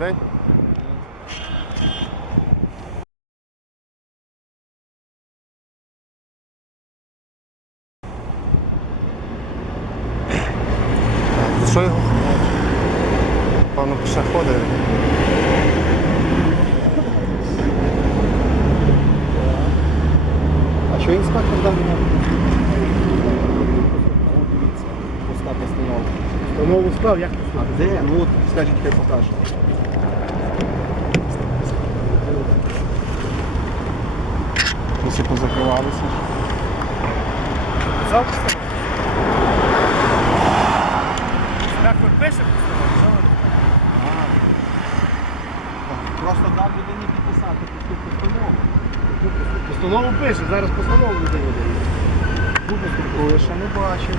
день. За Що його? Певно, пішоходи. А що інспектор дав мені? Дивіться, пуста постанова. Нову справ, як А де? Ну от скажіть, хай покаже. Усі позакривалися. Завтра. Інспектор пише, Просто дав людині підписати постанову. постанову пише, зараз постанову людині дає. Структури ще не бачив.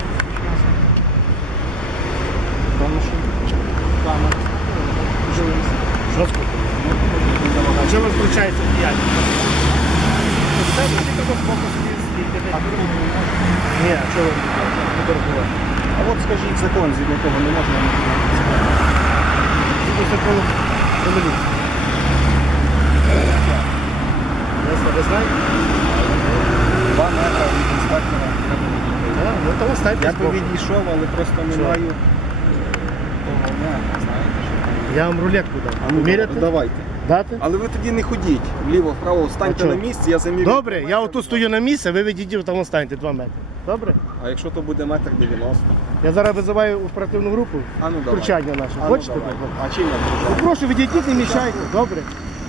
Тому що камера. Дивимося. Жорстко. А чого ви включаєте в діяльність? Це тільки такого боку собі стійте. Ні, а чого ви не фотографувати? А от скажіть закон, згідно того не можна не Тільки закону про міліцію. Ясно, ви знаєте? Два метри від інспектора. Так, Ну то ви станьте Я би збоку. відійшов, але просто не Чого? маю того метра, знаєте, що там. Я вам рулетку дам. А ну, Міряти? давайте. Дати? Але ви тоді не ходіть вліво, вправо, А станьте на місці, я замірю. Добре, я отут стою на місці, ви відійдіть, там станьте 2 метри. Добре? А якщо то буде метр 90? Я зараз визиваю оперативну групу. А ну давай. Втручання наше. А ну Хочете? давай. А чим я Ну, втручаю? прошу, відійдіть, не мішайте. Добре.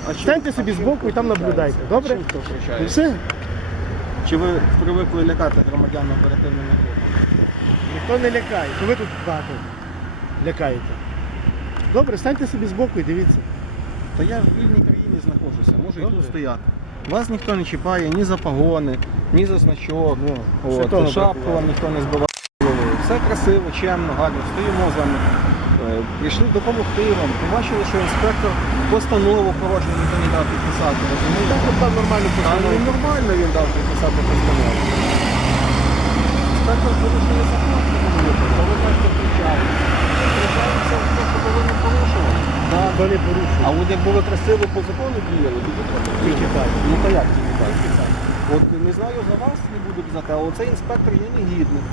А чим- Станьте а собі чим збоку і там наблюдайте. Добре? Чим хто І втручається? все. Чи ви привикли лякати громадян оперативними групами? Ніхто не лякає. То ви тут багато лякаєте. Добре, станьте собі збоку і дивіться. Та я в вільній країні знаходжуся, можу і тут стояти. Вас ніхто не чіпає ні за погони, ні за значок. Ну, От, шапку бракувало? вам ніхто не збиває. Все красиво, чемно, гарно, стоїмо з вами. Е, Прийшли допомогти вам. Побачили, що інспектор постанову порожню ніхто не дав підписати. Розумієте? Так, там нормально постанову. ну, нормально він дав підписати постанову. Інспектор порушує закон, то ви бачите, включали. Включається в те, що повинні порушувати. Так. Хто не порушує. А от якби ви красиво по закону діяли, тоді треба. Тільки так. Ну то як тільки так? От не знаю за вас, не буду казати, а оцей інспектор є негідний.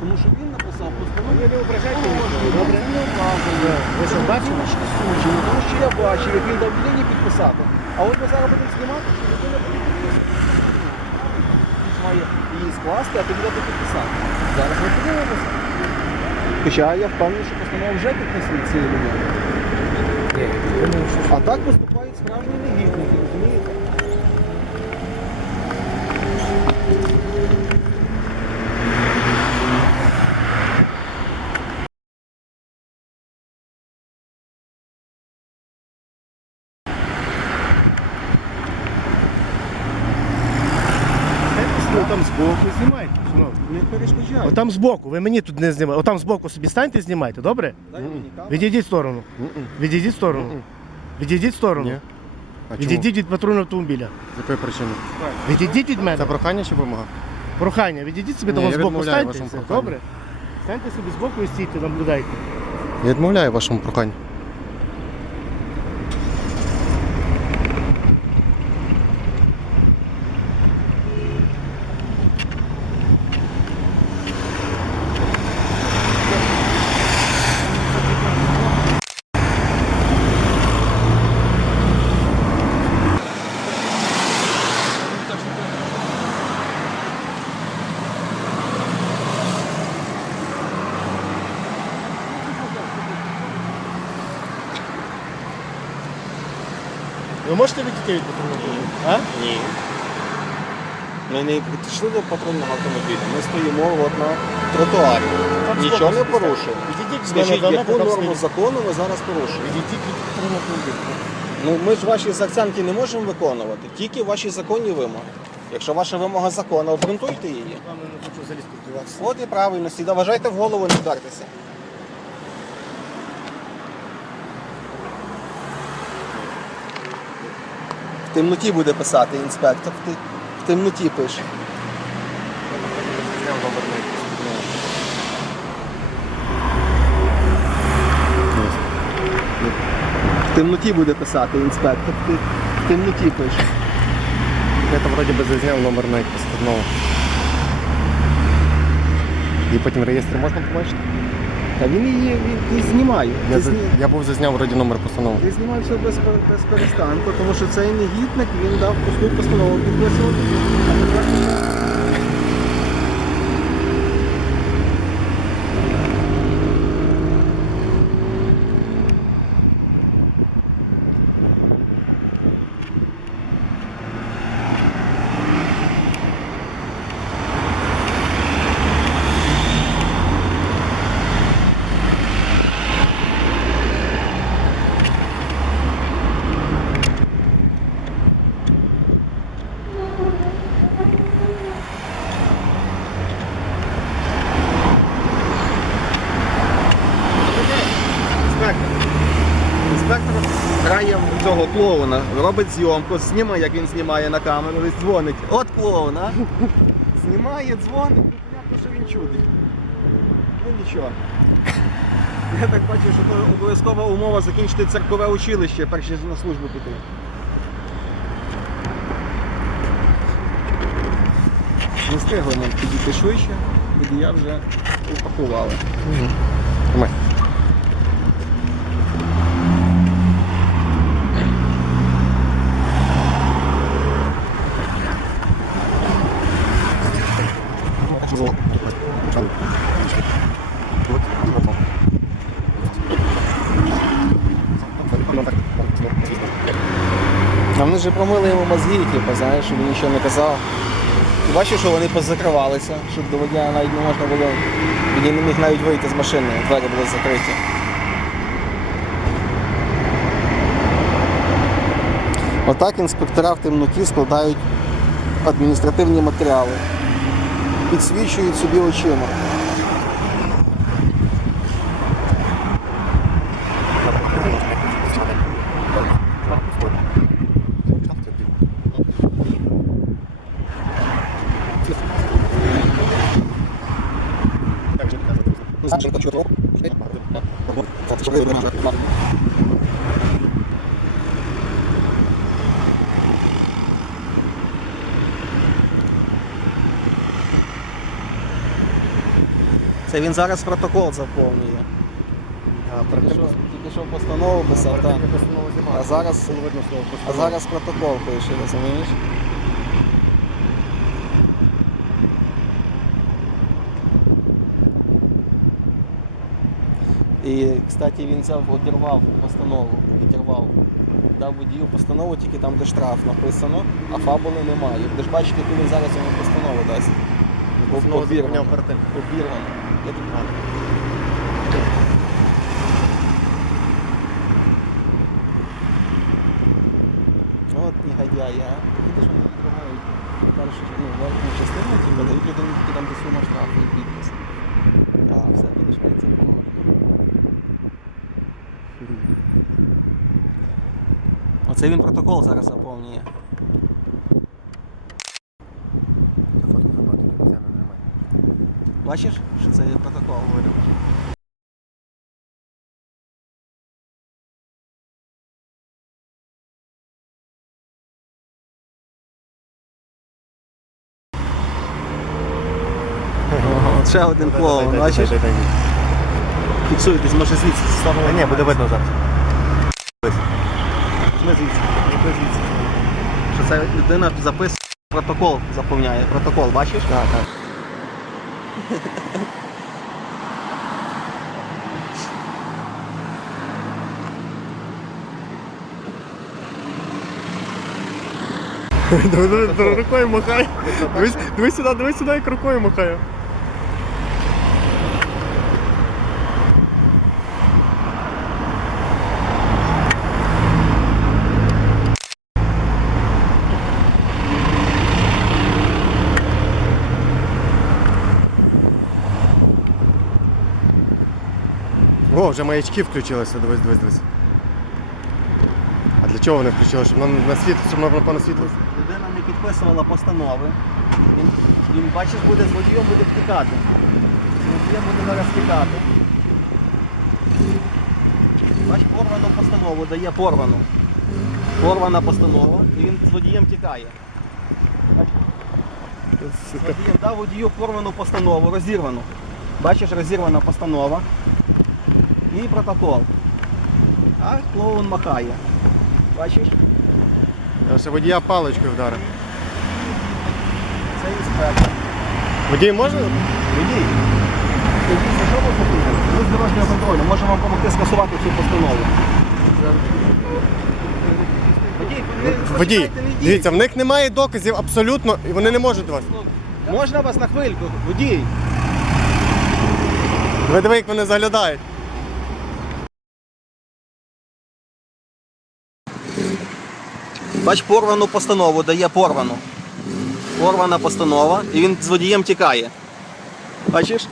Тому що він написав постанову. Ви не ображайте нікого, Добре, не образує. Ви що, бачили? Суджені, тому що я бачив, як він дав людині підписати. А от ми зараз будемо знімати, що людина буде підписати. Має її скласти, а тоді дати підписати. Зараз ми подивимося. Хоча я впевнений, що постанова вже підписана цієї людини. А так поступають справжні негідники, розумієте? Ну там збоку знімайте. шановні. Не перешкоджають. Отам збоку, ви мені тут не знімаєте. Отам збоку собі станьте знімайте, добре? Відійдіть в сторону. Відійдіть в сторону. Відійдіть в сторону. Ні. А чому? Відійдіть від патрульного автомобіля. З якої причини? Відійдіть від мене. Це прохання чи вимога? Прохання, відійдіть собі Ні, там я збоку, відмовляю станьте. вашому все. проханню. Добре? Станьте собі збоку і стійте, наблюдайте. Я відмовляю вашому проханню. Ви можете відійти від патрульного автомобіля? А? Ні. Ми не підійшли до патрульного автомобіля. Ми стоїмо от на тротуарі. Там Нічого не порушуємо. Відійдіть від мене Скажіть, яку там норму стоїть. закону ви зараз порушуєте? Відійдіть від патрульного автомобіля. Ну ми ж ваші акценти не можемо виконувати, тільки ваші законні вимоги. Якщо ваша вимога закону, обґрунтуйте її. З вами не хочу взагалі спілкуватися. От і правильно, сіда. Вважайте в голову не вдартеся. Темноті буде писати інспектор. Те- В темноті пише. В темноті буде писати інспектор. Ти в темноті пише. Я там вроді би зазняв номер навіть постанови. І потім в реєстрі можна побачити? Та він її він, він знімає. Я, Ти, за- зні... я був зазняв вроді номер постанови. ти знімав все без, без перестанку, тому що цей негідник він дав пусту постанову підписувати. а тепер вже- Інспектор. Інспектор грає в цього клоуна, робить зйомку, знімає, як він знімає на камеру, і дзвонить. От клоун? Знімає, дзвонить, ну що він чудить. Ну нічого. Я так бачу, що то обов'язкова умова закінчити церкове училище, перш ніж на службу піти. Не встигли нам підійти швидше, водія вже упакували. Тримай. А вони вже промили йому мозги, типу, знаєш, щоб він нічого не казав. Ти бачиш, що вони позакривалися, щоб до водія навіть не можна було. Водій не міг навіть вийти з машини, двері були закриті. Отак інспектора в темноті складають адміністративні матеріали. Підсвічують собі очима. Це він зараз протокол заповнює. Тільки що, тільки що постанову писав, так. А зараз, а зараз протокол пише, розумієш? І, кстати, він взяв, обірвав постанову, відірвав. Дав водію постанову, тільки там, де штраф написано, а фабули немає. Будеш бачити, яку він зараз йому постанову дасть. Бо обірвано. Обірвано. Я тобі- От негодяї, а. Видиш, вони відкривають першу ну, верхню частину, типу, дають людині тільки там, де сума штрафу і підпис. А, все, це положено. Оце він протокол зараз заповнює. Бачиш, що це є протокол? Ага, Ще один клоун, бачиш? Фіксуйтесь, може звідси з того. Ні, буде видно зараз. Ми звідси, ми звідси. Що це людина записує протокол, заповняє. Протокол, бачиш? Так, так. Рукою махає. Дивись, сюди, дивись сюди, як рукою махає. Вже маячки включилися, дивись, дивись, дивись. А для чого вони включили? Щоб на, на світ, щоб на, на світло? Людина не підписувала постанови. Він, він бачиш, буде з водієм буде втікати. З водієм буде зараз втікати. Бач, порвану постанову дає порвану. Порвана постанова, і він з водієм тікає. Бач, водієм дав водію порвану постанову, розірвану. Бачиш, розірвана постанова. І протокол. А клоун махає. Бачиш? Я ще водія паличкою вдарив. Це інспектор. Водій можна? Водій. Що ви? Ми з дорожнього контролю. Можемо вам допомогти скасувати цю постанову. Водій, ви Водій, почекайте, не йдіть. дивіться, в них немає доказів абсолютно, і вони не можуть вас. Можна вас на хвильку? Водій. Ви диви, як вони заглядають. Бач, порвану постанову дає порвану. Порвана постанова, і він з водієм тікає. Бачиш?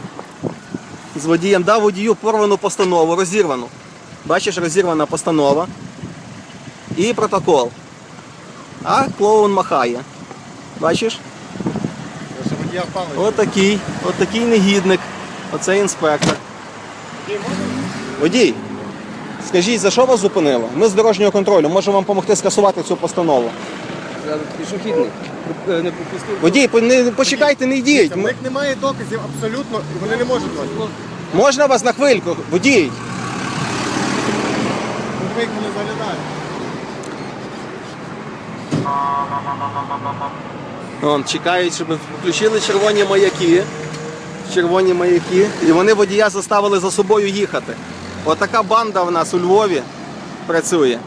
З водієм дав водію порвану постанову, розірвану. Бачиш, розірвана постанова. І протокол. А клоун махає. Бачиш? Отакий, отакий негідник. Оце інспектор. Водій, скажіть, за що вас зупинило? Ми з дорожнього контролю, можемо вам допомогти скасувати цю постанову. Пішохідний. Е, Не пропустив. Водій, по- не, почекайте, не йдіть. В них немає доказів абсолютно, і вони не можуть вас. Можна вас на хвильку? Водій. Ви диви, як вони заглядають. Вон, чекають, щоб включили червоні маяки. Червоні маяки. І вони водія заставили за собою їхати. Отака банда в нас у Львові працює.